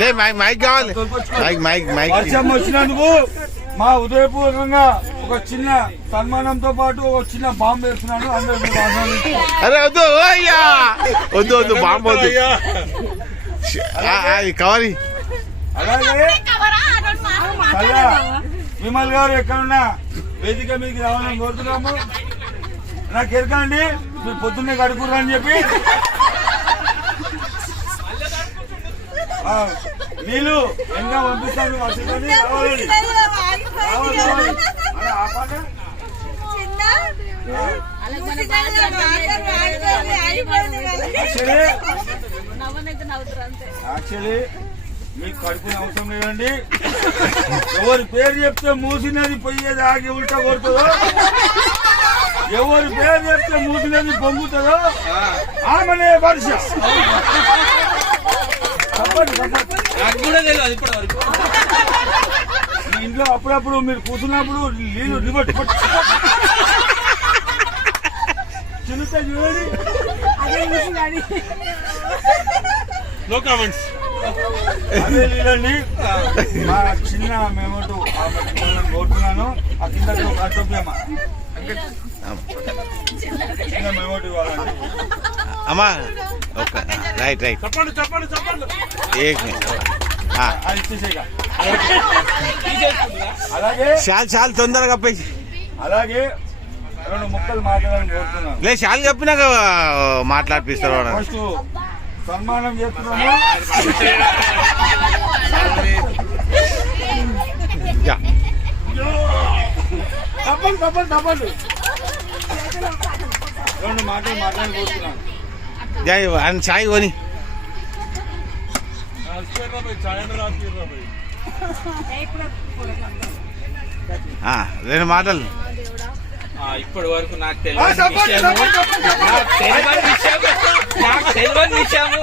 లే మైక్ కావాలి, వర్షం వచ్చినందుకు మా హృదయపూర్వకంగా ఒక చిన్న సన్మానంతో పాటు ఒక చిన్న బాంబు వేస్తున్నాను. అందరూ అరే వద్దు అయ్యా, వద్దు వద్దు బాంబు వద్దు కావాలి. అలాగే విమల్ గారు ఎక్కడున్నా వేదిక మీదకి రావాలని కోరుతున్నాము. నాకు ఎరకండి, మీరు పొద్దున్నే కడుకుర్రా అని చెప్పి నీళ్ళు ఇంకా పంపిస్తాను. రావాలని యాక్చువల్లీ మీకు కడుపునే అవసరం లేదండి. ఎవరి పేరు చెప్తే మూసినది పొయ్యేది ఆగి ఉల్టా కొడుతుందో, ఎవరి పేరు చెప్తే మూసినది పొంగుతుందో ఆమెనే వర్ష. మీ ఇంట్లో అప్పుడప్పుడు మీరు కూర్చున్నప్పుడు నీళ్ళు రివర్ట్ చిన్న చూడండి. No comments. అదే లేదండి, మా చిన్న మేమోటు కోరుతున్నాను. ఆ కింద అటోప్యమా చిన్న మేమోటు ఇవ్వాలండి. అమ్మా ఓకే రైట్ రైట్ చెప్పండి చెప్పండి చెప్పండి. అది ఇచ్చేసేగా. అలాగే చాలా తొందరగా కప్పేసి, అలాగే 2 ముక్కలు మాట్లాడాలని కోరుతున్నాను. లే చాలా చెప్పినాక మాట్లాడిపిస్తారు. ఫస్ట్ సన్మానం చేస్తున్నాము. తప్పండి తప్పండి తప్పండి. 2 మాటలు మాట్లాడుకుంటున్నాను. అని చాయ్ కొని రెండు మాటలు. ఇప్పటి వరకు నాకు తెలియని విషయము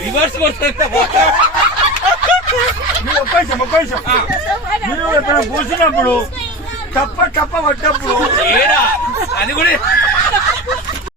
రివర్స్ మీరు ఎప్పుడైనా కూర్చున్నప్పుడు తప్ప పడ్డప్పుడు అది కూడా